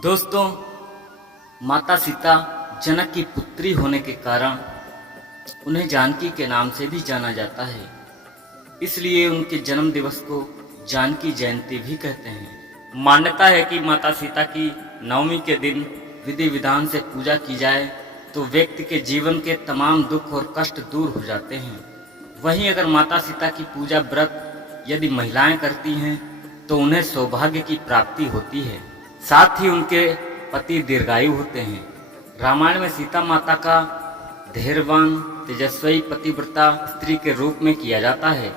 दोस्तों, माता सीता जनक की पुत्री होने के कारण उन्हें जानकी के नाम से भी जाना जाता है। इसलिए उनके जन्म दिवस को जानकी जयंती भी कहते हैं। मान्यता है कि माता सीता की नवमी के दिन विधि विधान से पूजा की जाए तो व्यक्ति के जीवन के तमाम दुख और कष्ट दूर हो जाते हैं। वहीं अगर माता सीता की पूजा व्रत यदि महिलाएं करती हैं तो उन्हें सौभाग्य की प्राप्ति होती है, साथ ही उनके पति दीर्घायु होते हैं। रामायण में सीता माता का धैर्यवान तेजस्वी पतिव्रता स्त्री के रूप में किया जाता है।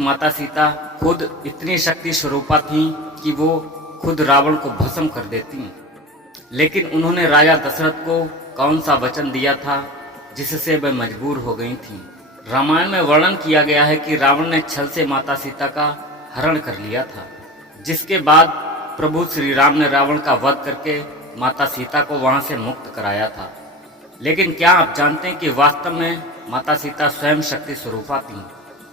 माता सीता खुद इतनी शक्ति स्वरूपा थीं कि वो खुद रावण को भस्म कर देती। लेकिन उन्होंने राजा दशरथ को कौन सा वचन दिया था जिससे वे मजबूर हो गई थीं। रामायण में वर्णन किया गया है कि रावण ने छल से माता सीता का हरण कर लिया था, जिसके बाद प्रभु श्री राम ने रावण का वध करके माता सीता को वहां से मुक्त कराया था। लेकिन क्या आप जानते हैं कि वास्तव में माता सीता स्वयं शक्ति स्वरूपा थीं।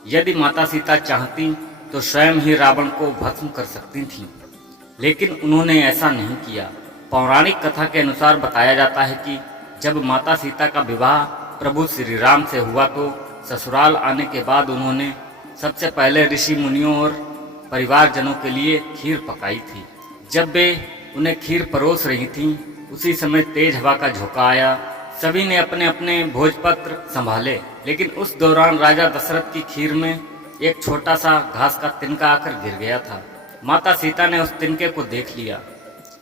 यदि माता सीता चाहती तो स्वयं ही रावण को भस्म कर सकती थीं, लेकिन उन्होंने ऐसा नहीं किया। पौराणिक कथा के अनुसार बताया जाता है कि जब माता सीता का विवाह प्रभु श्री राम से हुआ तो ससुराल आने के बाद उन्होंने सबसे पहले ऋषि मुनियों और परिवारजनों के लिए खीर पकाई थी। जब वे उन्हें खीर परोस रही थीं, उसी समय तेज हवा का झोंका आया। सभी ने अपने अपने भोजपत्र संभाले, लेकिन उस दौरान राजा दशरथ की खीर में एक छोटा सा घास का तिनका आकर गिर गया था। माता सीता ने उस तिनके को देख लिया,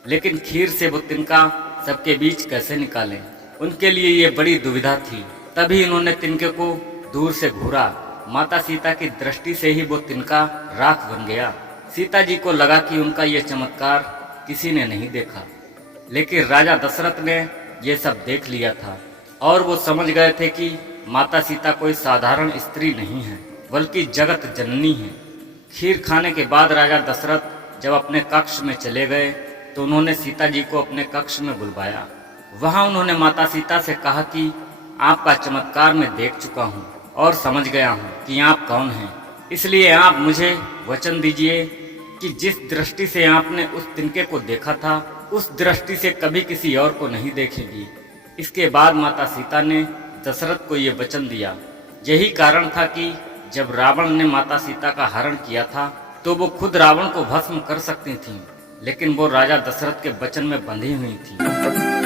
लेकिन खीर से वो तिनका सबके बीच कैसे निकालें, उनके लिए ये बड़ी दुविधा थी। तभी इन्होंने तिनके को दूर से घूरा। माता सीता की दृष्टि से ही वो तिनका राख बन गया। सीता जी को लगा कि उनका ये चमत्कार किसी ने नहीं देखा, लेकिन राजा दशरथ ने ये सब देख लिया था और वो समझ गए थे कि माता सीता कोई साधारण स्त्री नहीं है, बल्कि जगत जननी है। खीर खाने के बाद राजा दशरथ जब अपने कक्ष में चले गए तो उन्होंने सीता जी को अपने कक्ष में बुलवाया। वहां उन्होंने माता सीता से कहा कि आपका चमत्कार मैं देख चुका हूँ और समझ गया हूँ कि आप कौन हैं। इसलिए आप मुझे वचन दीजिए कि जिस दृष्टि से आपने उस तिनके को देखा था, उस दृष्टि से कभी किसी और को नहीं देखेगी। इसके बाद माता सीता ने दशरथ को ये वचन दिया। यही कारण था कि जब रावण ने माता सीता का हरण किया था तो वो खुद रावण को भस्म कर सकती थीं, लेकिन वो राजा दशरथ के वचन में बंधी हुई थी।